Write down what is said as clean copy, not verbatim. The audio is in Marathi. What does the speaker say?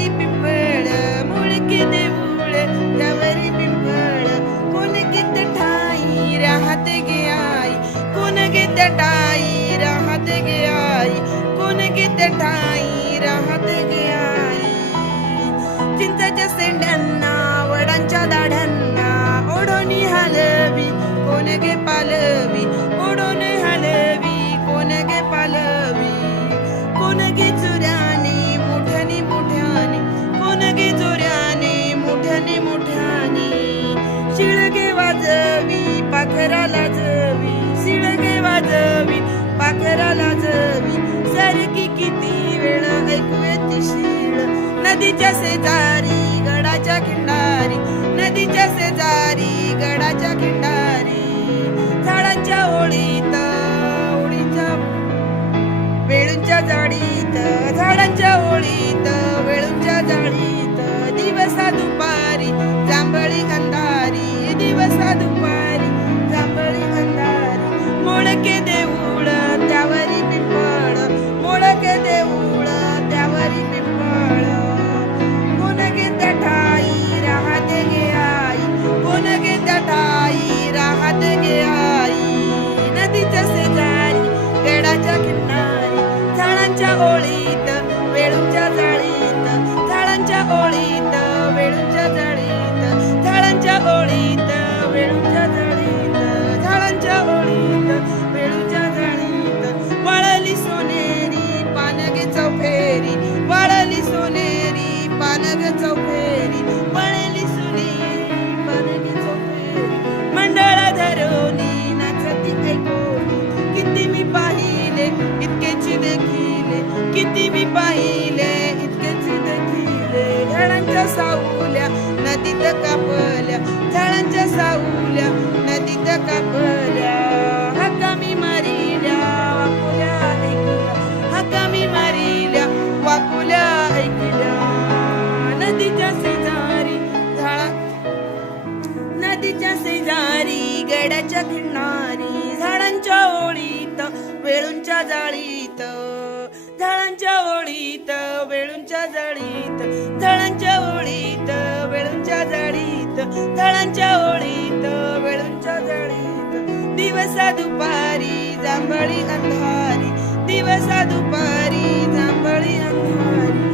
त्यावरी पिंपळ मुळके देऊळ त्यावरी पिंपळ कोण गीत ठाई राहते गे आई कोण गीत ठाई राहते गे आई कोण गीत ठाई राहते गे आई चिंचाच्या सेंड्यांना वडांच्या दाढ्यांना ओढोनी हलवी कोण गे पालवी ओढून हलवी कोण गे पालवी कोण गे चोऱ्याने मोठ्याने मोठ्याने कोण गे चोऱ्याने मोठ्याने मोठ्याने शिळगे वाजवी पाखराला जवी शिळगे वाजवी पाखराला जवी सारखी किती वेळ ऐकूया ती शीळ नदीच्या शेजारी गडाच्या खिंडारी नदीच्या शेजारी गडाच्या खिंडारी झाडांच्या ओळीत ओळीच्या वेळूंच्या जाळीत झाडांच्या ओळीत वेळूंच्या जाळीत दिवसा दुपारी जांभळी अंधारी दिवसा दुपारी जांभळी अंधारी मोळके देऊळ त्यावरी पिंपळ मोळके देऊळ त्यावरी पिंपळ कोण गीत ठाई राहते गे आई कोण गीत ठाई राहते गे आई नदीच्या शेजारी गडाच्या किनारी झाडांच्या ओळीत वेळूच्या जाळीत झाडांच्या ओळीत वेळूच्या जाळीत झाडांच्या ओळीत वेळूच्या जाळीत झाडांच्या ओळीत वेळूच्या जाळीत वाळली सोनेरी पानगे चौफेरी वाळली सोनेरी पानगे चौफेरी वाळली सोनेरी पानगे चौफेरी मंडळ धरोनी नाचती ऐकोनी किती मी पाहिले इतकेची देखिले किती मी पाहिले इतकेची देखिले झाडांच्या सावल्या नदीत कापल्या झाडांच्या सावल्या नदीत कापल्या हक्का मी मारिल्या वाकुल्या ऐकल्या हक्का मी मारिल्या वाकुल्या ऐकल्या नदीच्या शेजारी झाडा नदीच्या शेजारी गडाच्या किनारी झाडांच्या ओळीत वेळूंच्या जाळीत झाडांच्या ओळीत वेळूंच्या जाळीत झाडांच्या ओळीत वेळूंच्या जाळीत झाडांच्या ओळीत वेळूंच्या जाळीत दिवसा दुपारी जांभळी अंधारी दिवसा दुपारी जांभळी अंधारी